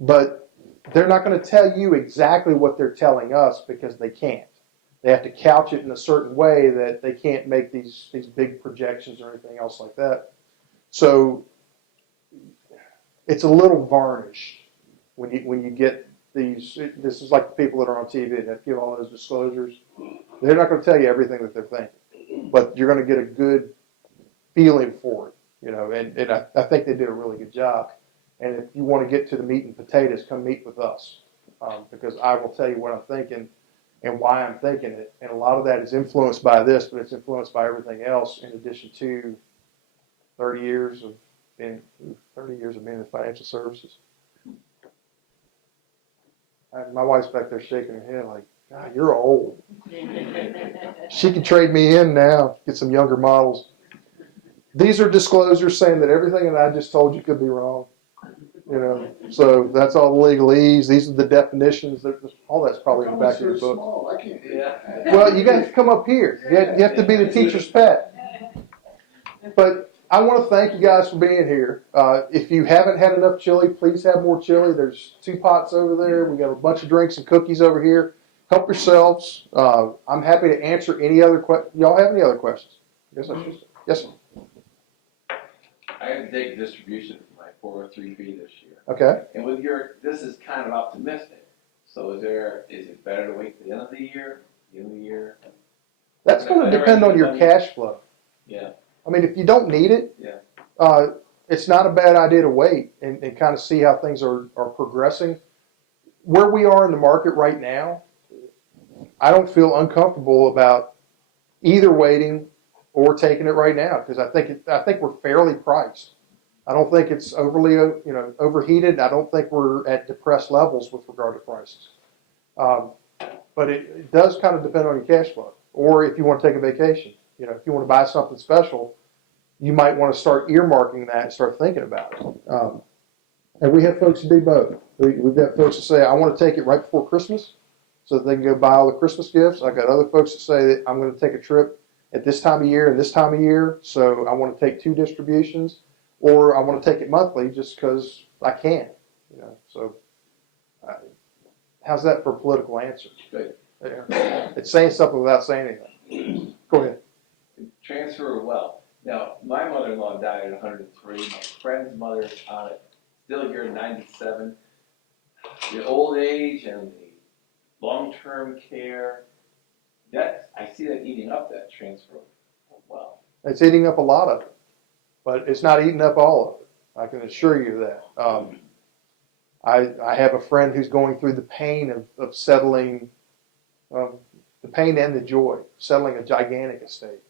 But they're not going to tell you exactly what they're telling us because they can't. They have to couch it in a certain way that they can't make these big projections or anything else like that. So it's a little varnished when you get these. This is like the people that are on TV that give all those disclosures. They're not going to tell you everything that they're thinking, but you're going to get a good feeling for it, you know. And I think they did a really good job. And if you want to get to the meat and potatoes, come meet with us, because I will tell you what I'm thinking and why I'm thinking it. And a lot of that is influenced by this, but it's influenced by everything else. In addition to 30 years of being in financial services. My wife's back there shaking her head like, God, you're old. She can trade me in now, get some younger models. These are disclosures saying that everything that I just told you could be wrong. You know, so that's all the legalese. These are the definitions. All that's probably in the back of your book. Small, I can't. Well, you got to come up here. You have to be the teacher's pet. But I want to thank you guys for being here. If you haven't had enough chili, please have more chili. There's 2 pots over there. We got a bunch of drinks and cookies over here. Help yourselves. I'm happy to answer any other questions. Y'all have any other questions? Yes, I should. Yes, sir. I had to take a distribution for my 403B this year. Okay. And with this is kind of optimistic. So is it better to wait till the end of the year, That's going to depend on your cash flow. Yeah. I mean, if you don't need it, Yeah. it's not a bad idea to wait and kind of see how things are progressing. Where we are in the market right now, I don't feel uncomfortable about either waiting or taking it right now because I think we're fairly priced. I don't think it's overly overheated. I don't think we're at depressed levels with regard to prices. But it does kind of depend on your cash flow, or if you want to take a vacation. You know, if you want to buy something special, you might want to start earmarking that and start thinking about it. And we have folks who do both. We've got folks that say, I want to take it right before Christmas so that they can go buy all the Christmas gifts. I've got other folks that say that I'm going to take a trip at this time of year and this time of year, so I want to take 2 distributions, or I want to take it monthly just because I can. You know, so how's that for a political answer? Good. Yeah. It's saying something without saying anything. Go ahead. Transfer of wealth. Now, my mother-in-law died at 103. My friend's mother is on it, still here at 97. The old age and the long-term care, I see that eating up that transfer of wealth. It's eating up a lot of it, but it's not eating up all of it. I can assure you that. I have a friend who's going through the pain of settling, the pain and the joy, settling a gigantic estate.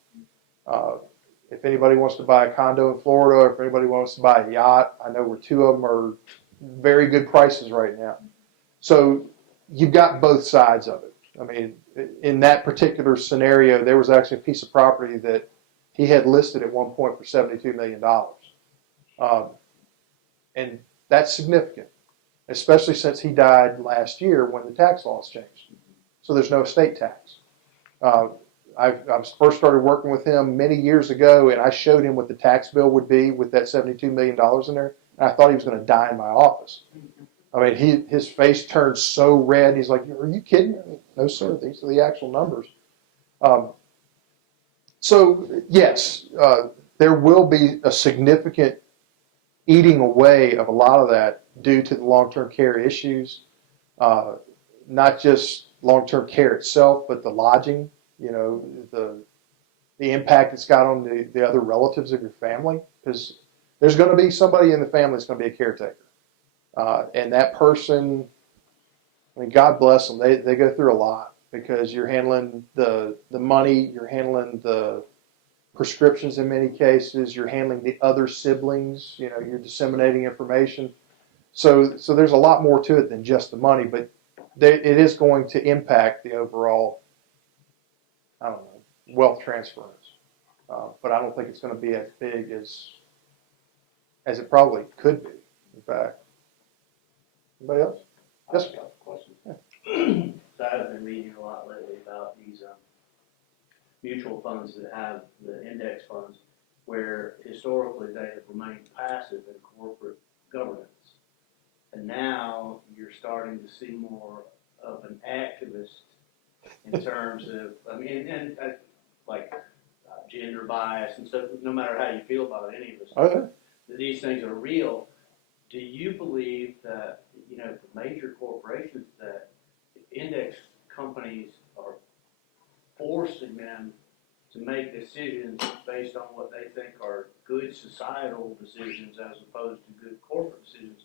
If anybody wants to buy a condo in Florida, or if anybody wants to buy a yacht, I know where 2 of them are very good prices right now. So you've got both sides of it. I mean, in that particular scenario, there was actually a piece of property that he had listed at one point for $72 million. And that's significant, especially since he died last year when the tax laws changed. So there's no estate tax. I first started working with him many years ago, and I showed him what the tax bill would be with that $72 million in there, and I thought he was going to die in my office. I mean, his face turned so red. He's like, "Are you kidding me?" No, sir. These are the actual numbers. So, yes, there will be a significant eating away of a lot of that due to the long-term care issues, not just long-term care itself, but the lodging. You know, the impact it's got on the other relatives of your family, because there's going to be somebody in the family that's going to be a caretaker. And that person, I mean, God bless them, they go through a lot because you're handling the money, you're handling the prescriptions in many cases, you're handling the other siblings, you know, you're disseminating information. So there's a lot more to it than just the money, but it is going to impact the overall, I don't know, wealth transference. But I don't think it's going to be as big as it probably could be, in fact. Anybody else? Yes. So I've been reading a lot lately about these mutual funds that have the index funds, where historically they have remained passive in corporate governance. And now you're starting to see more of an activist in terms of, I mean, like gender bias and stuff, no matter how you feel about any of this, Okay. these things are real. Do you believe that, the major corporations, that index companies are forcing them to make decisions based on what they think are good societal decisions as opposed to good corporate decisions?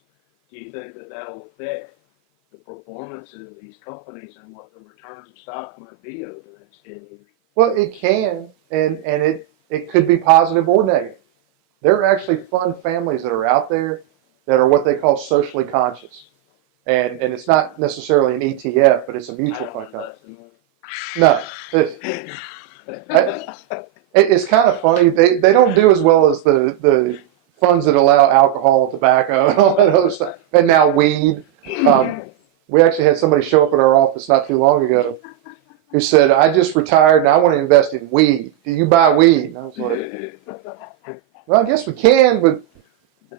Do you think that that'll affect the performance of these companies and what the returns of stock might be over the next 10 years? Well, it can, and it could be positive or negative. There are actually fund families that are out there that are what they call socially conscious. And it's not necessarily an ETF, but it's a mutual fund company. No. It's kind of funny. They don't do as well as the funds that allow alcohol, tobacco, and all that other stuff. And now weed. We actually had somebody show up at our office not too long ago who said, I just retired and I want to invest in weed. Do you buy weed? And I was like, well, I guess we can, but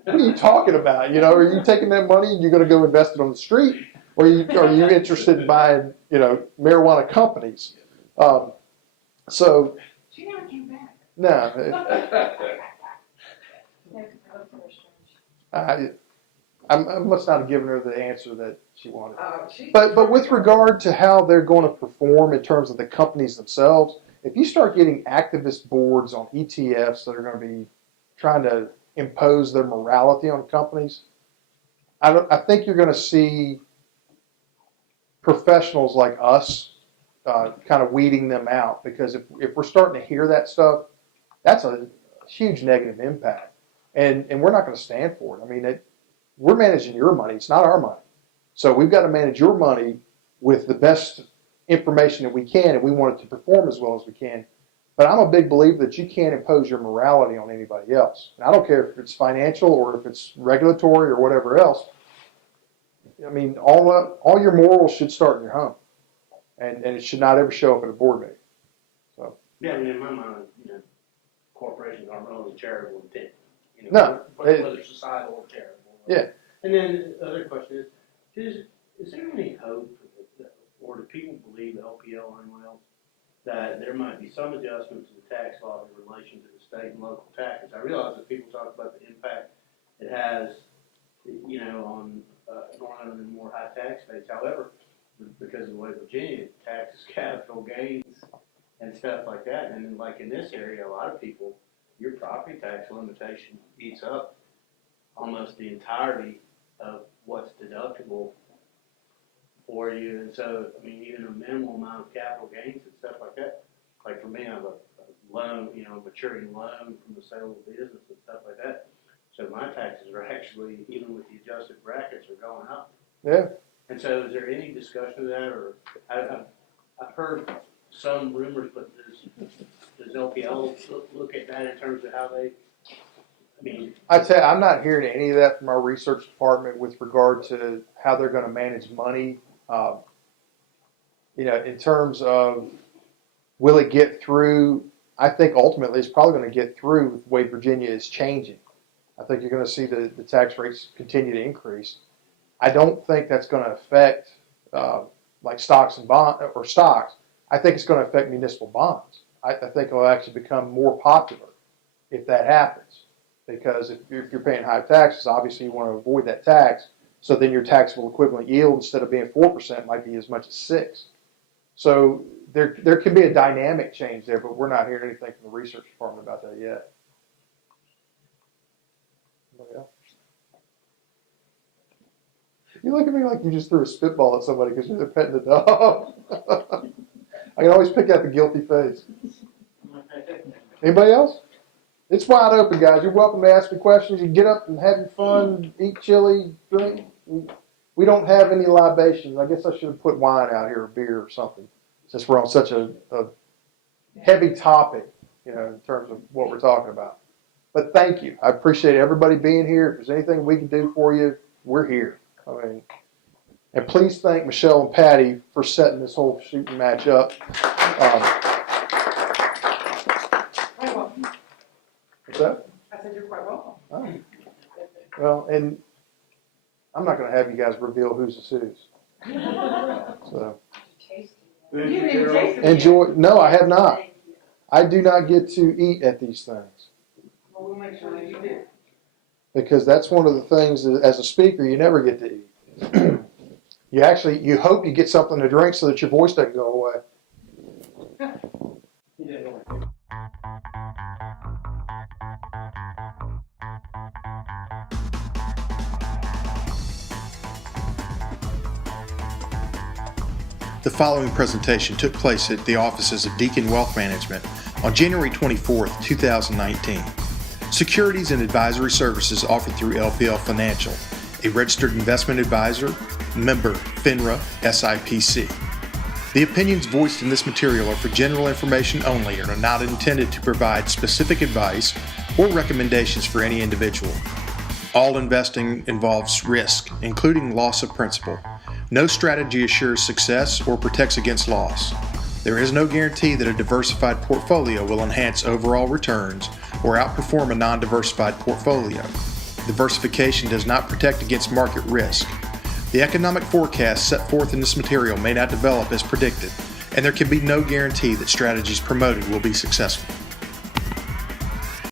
what are you talking about? Are you taking that money and you're going to go invest it on the street? Or are you interested in buying, marijuana companies? So, She never came back. no. I must not have given her the answer that she wanted. But with regard to how they're going to perform in terms of the companies themselves, if you start getting activist boards on ETFs that are going to be trying to impose their morality on companies, I think you're going to see professionals like us kind of weeding them out, because if we're starting to hear that stuff, that's a huge negative impact, and we're not going to stand for it. I mean, we're managing your money; it's not our money, so we've got to manage your money with the best information that we can, and we want it to perform as well as we can. But I'm a big believer that you can't impose your morality on anybody else. And I don't care if it's financial or if it's regulatory or whatever else. I mean, all your morals should start in your home, and it should not ever show up at a board meeting. So Yeah, I mean, in my mind, corporations aren't run with charitable intent. No, Whether societal or charitable. Yeah. And then the other question is there any hope, or do people believe, the LPL or anyone else, that there might be some adjustment to the tax law in relation to the state and local taxes? I realize that people talk about the impact it has, on North Island and more high tax states. However, because of the way Virginia taxes capital gains and stuff like that, and then like in this area, a lot of people, your property tax limitation eats up almost the entirety of what's deductible for you. And so, I mean, even a minimal amount of capital gains and stuff like that. Like for me, I have a loan, a maturing loan from the sale of business and stuff like that. So my taxes are actually, even with the adjusted brackets, are going up. yeah, And so is there any discussion of that, or I've heard some rumors, but does LPL look at that in terms of how they, I tell you, I'm not hearing any of that from our research department with regard to how they're going to manage money. In terms of will it get through, I think ultimately it's probably going to get through with the way Virginia is changing. I think you're going to see the tax rates continue to increase. I don't think that's going to affect like stocks and stocks. I think it's going to affect municipal bonds. I think it'll actually become more popular if that happens. Because if you're paying high taxes, obviously you want to avoid that tax. So then your taxable equivalent yield, instead of being 4%, might be as much as 6%. So there can be a dynamic change there, but we're not hearing anything from the research department about that yet. Anybody else? You look at me like you just threw a spitball at somebody because you're petting the dog. I can always pick out the guilty face. Anybody else? It's wide open, guys. You're welcome to ask me questions. You can get up and have your fun, eat chili, drink. We don't have any libations. I guess I should have put wine out here, or beer or something, since we're on such a heavy topic, in terms of what we're talking about. But thank you. I appreciate everybody being here. If there's anything we can do for you, we're here. And please thank Michelle and Patty for setting this whole shooting match up. So, I said, you're quite welcome. oh. Well, and I'm not gonna have you guys reveal who's is whose. So, Thank You you, didn't even Carol. taste it yet. enjoy, no, I have not. I do not get to eat at these things. Well, we'll make sure that you do. Because that's one of the things that, as a speaker, you never get to eat. You hope you get something to drink so that your voice doesn't go away. Yeah. The following presentation took place at the offices of Deacon Wealth Management on January 24th, 2019. Securities and advisory services offered through LPL Financial, a registered investment advisor, member FINRA SIPC. The opinions voiced in this material are for general information only and are not intended to provide specific advice or recommendations for any individual. All investing involves risk, including loss of principal. No strategy assures success or protects against loss. There is no guarantee that a diversified portfolio will enhance overall returns or outperform a non-diversified portfolio. Diversification does not protect against market risk. The economic forecast set forth in this material may not develop as predicted, and there can be no guarantee that strategies promoted will be successful.